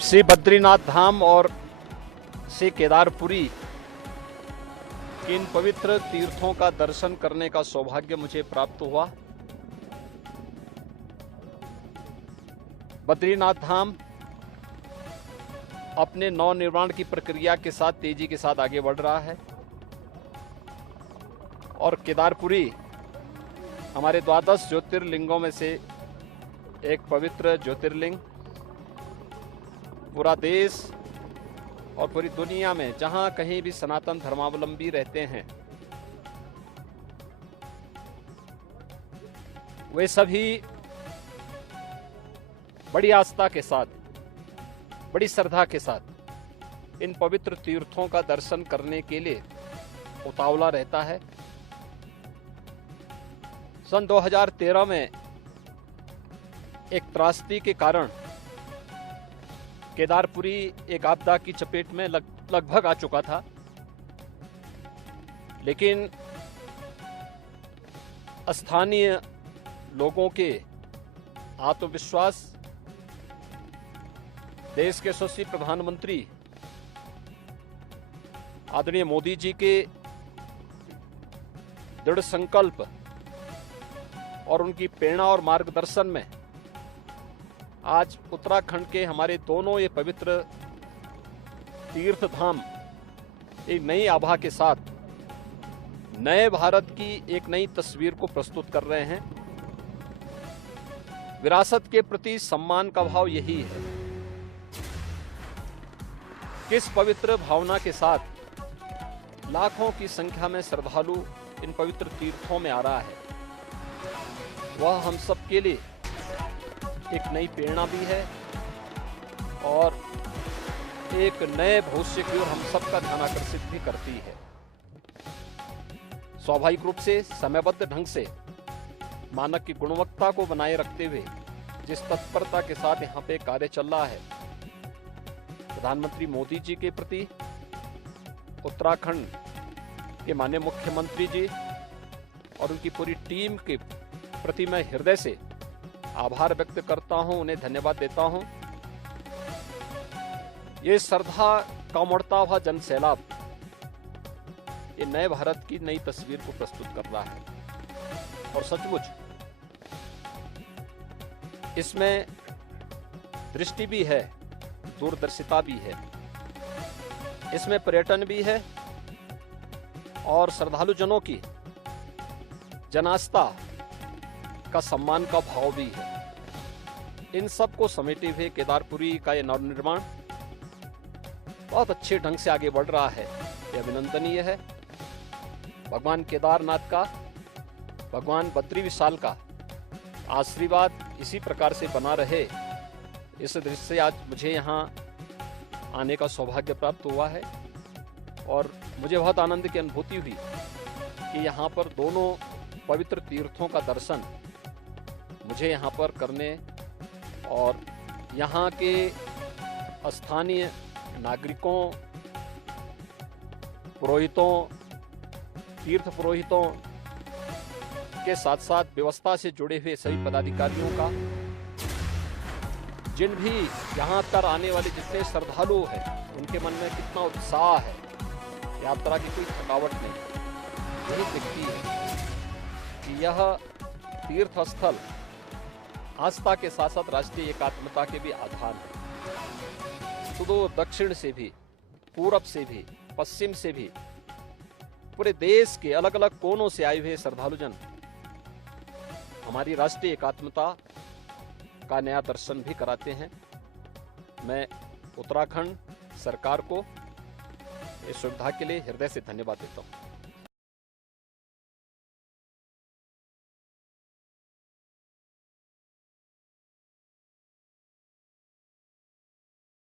श्री बद्रीनाथ धाम और श्री केदारपुरी इन पवित्र तीर्थों का दर्शन करने का सौभाग्य मुझे प्राप्त हुआ। बद्रीनाथ धाम अपने नवनिर्माण की प्रक्रिया के साथ तेजी के साथ आगे बढ़ रहा है और केदारपुरी हमारे 12 ज्योतिर्लिंगों में से एक पवित्र ज्योतिर्लिंग। पूरा देश और पूरी दुनिया में जहां कहीं भी सनातन धर्मावलंबी रहते हैं, वे सभी बड़ी आस्था के साथ, बड़ी श्रद्धा के साथ इन पवित्र तीर्थों का दर्शन करने के लिए उतावला रहता है। सन 2013 में एक त्रासदी के कारण केदारपुरी एक आपदा की चपेट में लगभग आ चुका था, लेकिन स्थानीय लोगों के आत्मविश्वास, देश के यशस्वी प्रधानमंत्री आदरणीय मोदी जी के दृढ़ संकल्प और उनकी प्रेरणा और मार्गदर्शन में आज उत्तराखंड के हमारे दोनों ये पवित्र तीर्थ धाम एक नई आभा के साथ नए भारत की एक नई तस्वीर को प्रस्तुत कर रहे हैं। विरासत के प्रति सम्मान का भाव यही है। किस पवित्र भावना के साथ लाखों की संख्या में श्रद्धालु इन पवित्र तीर्थों में आ रहा है, वह हम सब के लिए एक नई प्रेरणा भी है और एक नए भविष्य की ओर हम सबका ध्यान आकर्षित भी करती है। स्वाभाविक रूप से समयबद्ध ढंग से मानक की गुणवत्ता को बनाए रखते हुए जिस तत्परता के साथ यहाँ पे कार्य चल रहा है, प्रधानमंत्री मोदी जी के प्रति उत्तराखंड के माननीय मुख्यमंत्री जी और उनकी पूरी टीम के प्रति मैं हृदय से आभार व्यक्त करता हूं, उन्हें धन्यवाद देता हूं। ये श्रद्धा का उमड़ता हुआ जन सैलाब ये नए भारत की नई तस्वीर को प्रस्तुत कर रहा है और सचमुच इसमें दृष्टि भी है, दूरदर्शिता भी है, इसमें पर्यटन भी है और श्रद्धालु जनों की जनास्था का सम्मान का भाव भी है। इन सब को समेटे हुए केदारपुरी का यह नवनिर्माण बहुत अच्छे ढंग से आगे बढ़ रहा है, यह अभिनंदनीय है। भगवान केदारनाथ का, भगवान बद्री विशाल का आशीर्वाद इसी प्रकार से बना रहे, इस दृष्टि से आज मुझे यहाँ आने का सौभाग्य प्राप्त हुआ है और मुझे बहुत आनंद की अनुभूति हुई कि यहाँ पर दोनों पवित्र तीर्थों का दर्शन मुझे यहाँ पर करने और यहाँ के स्थानीय नागरिकों, पुरोहितों, तीर्थ पुरोहितों के साथ साथ व्यवस्था से जुड़े हुए सभी पदाधिकारियों का, जिन भी यहाँ पर आने वाले जितने श्रद्धालु हैं उनके मन में कितना उत्साह है, यात्रा की कोई थकावट नहीं। यही दिखती है कि यह तीर्थ स्थल आस्था के साथ साथ राष्ट्रीय एकात्मता के भी आधार है। सुदूर दक्षिण से भी, पूरब से भी, पश्चिम से भी, पूरे देश के अलग अलग कोनों से आए हुए श्रद्धालुजन हमारी राष्ट्रीय एकात्मता का नया दर्शन भी कराते हैं। मैं उत्तराखंड सरकार को इस सुविधा के लिए हृदय से धन्यवाद देता हूँ।